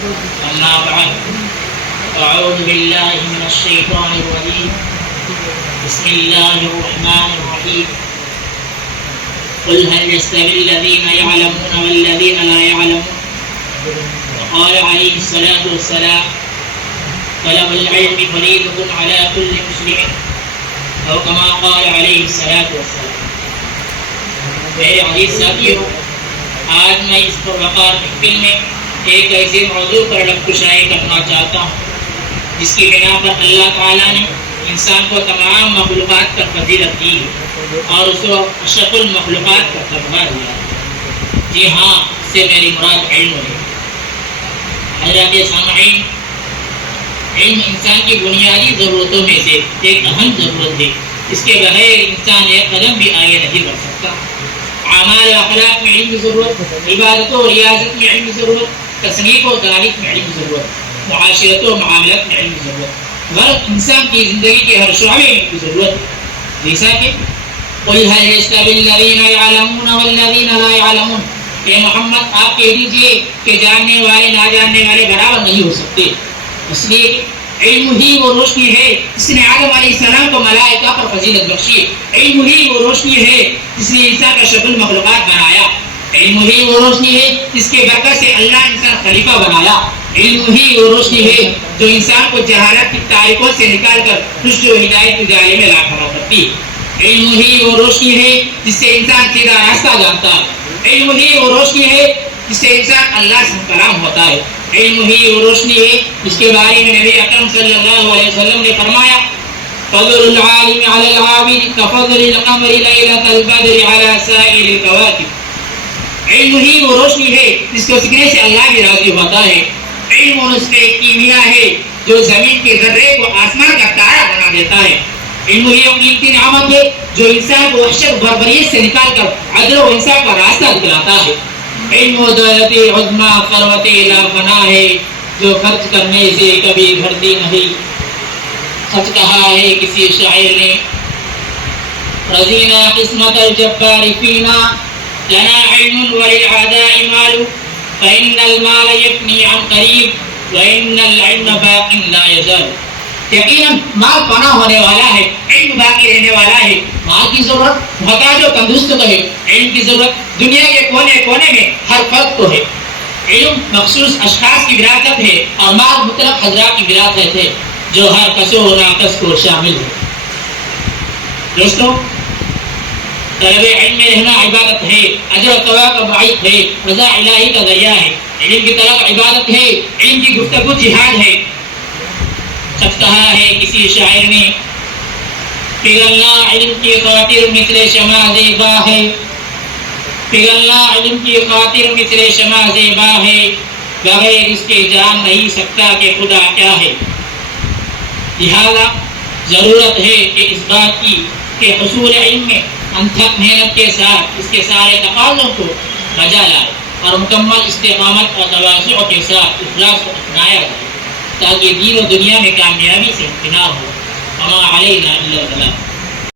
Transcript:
أما بعد أعوذ بالله من الشيطان الرجيم بسم الله الرحمن الرحيم قل هل يستوي الذين يعلمون والذين لا يعلمون وقال عليه الصلاة والسلام طلب العلم فريضة على كل مسلم أو كما قال عليه الصلاة والسلام. میرے عزیز ساتھیوں، آج میں اس پروقار محفل میں ایک ایسے موضوع پر لب کشائی کرنا چاہتا ہوں جس کی بنا پر اللہ تعالیٰ نے انسان کو تمام مخلوقات پر فضیلت دی ہے اور اس کو اشرف المخلوقات کا ترجمہ دیا ہے. جی ہاں، اس سے میری مراد علم ہے. حضرات سامعین، علم انسان کی بنیادی ضرورتوں میں سے ایک اہم ضرورت ہے. اس کے بغیر انسان ایک قدم بھی آگے نہیں بڑھ سکتا. اعمال و اخلاق میں علم کی ضرورت، عبادت و ریاضت میں علم کی ضرورت، تصنیف و تاریخ میں علم کی ضرورت، معاشرت و معاملات میں علم کی ضرورت، ہر انسان کی زندگی کے ہر شعبے میں علم کی ضرورت ہے. جیسا کہ قل هل يستوي الذين يعلمون والذين لا يعلمون، کہ محمد آپ کہہ دیجئے کہ جاننے والے نہ جاننے والے برابر نہیں ہو سکتے. اس لیے علم ہی وہ روشنی ہے جس نے آدم علیہ السلام کو ملائکہ پر فضیلت بخشی. علم ہی وہ روشنی ہے جس نے انسان کا شکل مخلوقات بنایا. علم ہی وہ روشنی ہے جس کے برکت سے اللہ انسان خلیفہ بنایا. علم ہی وہ روشنی ہے جو انسان کو جہالت کی تاریکوں سے نکال کر رشد و ہدایت کے جالے میں لا کھڑا کرتی. علم ہی وہ روشنی ہے جس سے انسان سیدھا راستہ جانتا ہے. علم ہی وہ روشنی ہے جس سے انسان اللہ سے کلام ہوتا ہے. علم ہی وہ روشنی ہے جس کے بارے میں نبی اکرم صلی اللہ علیہ وسلم نے فرمایا فضل العالم علی العابد کفضل القمر لیلۃ البدر علی سائر الکواکب. علم ہی وہ روشنی ہے جس کو سیکھنے سے اللہ بھی راضی ہوتا ہے. علم اس کے کیمیا ہے جو زمین کے ذرے کو آسمان کا تارا بنا دیتا ہے. علم ہی وہ قیمتی نعمت ہے جو انسان کو وحشت بربریت سے نکال کر عدل و انصاف کا راستہ دکھلاتا ہے. علم و دولت عظمی ثروت لا فنا ہے جو خرچ کرنے سے کبھی گھٹتی نہیں. سچ کہا ہے کسی شاعر نے رضینا قسمت الجبار فینا لنا علم وللعداء مال فإن المال يفني عن قریب وإن العلم باق لا يزال. یقیناً مال فنا ہونے والا ہے، علم باقی رہنے والا ہے. مال کی ضرورت محتاج و تندرست کو ہے، علم کی ضرورت دنیا کے کونے کونے میں ہر فرد کو ہے. علم مخصوص اشخاص کی وراثت ہے اور مال مطلق حضرات کی وراثت ہے جو ہر کس و ناقص کو شامل ہے. دوستو، طلب علم میں رہنا عبادت ہے، اجر و ثواب کا باعث ہے، رضا الہی کا ذریعہ ہے. علم کی طلب عبادت ہے، علم کی گفتگو جہاد ہے. سچ کہا ہے کسی شاعر نے پگھلنا علم کی خاطر مثل شمع زیبا ہے. پگھلنا علم کی خاطر مثل شمع زیبا ہے، بغیر اس کے جان نہیں سکتا کہ خدا کیا ہے. لہذا ضرورت ہے کہ اس بات کی کہ حصول علم میں انتھک محنت کے ساتھ اس کے سارے تقاضوں کو بجا لائے اور مکمل استقامت اور تواضع کے ساتھ اخلاص کو اپنایا جائے تاکہ دین و دنیا میں کامیابی سے امکنار ہو. وما علینا الا البلاغ.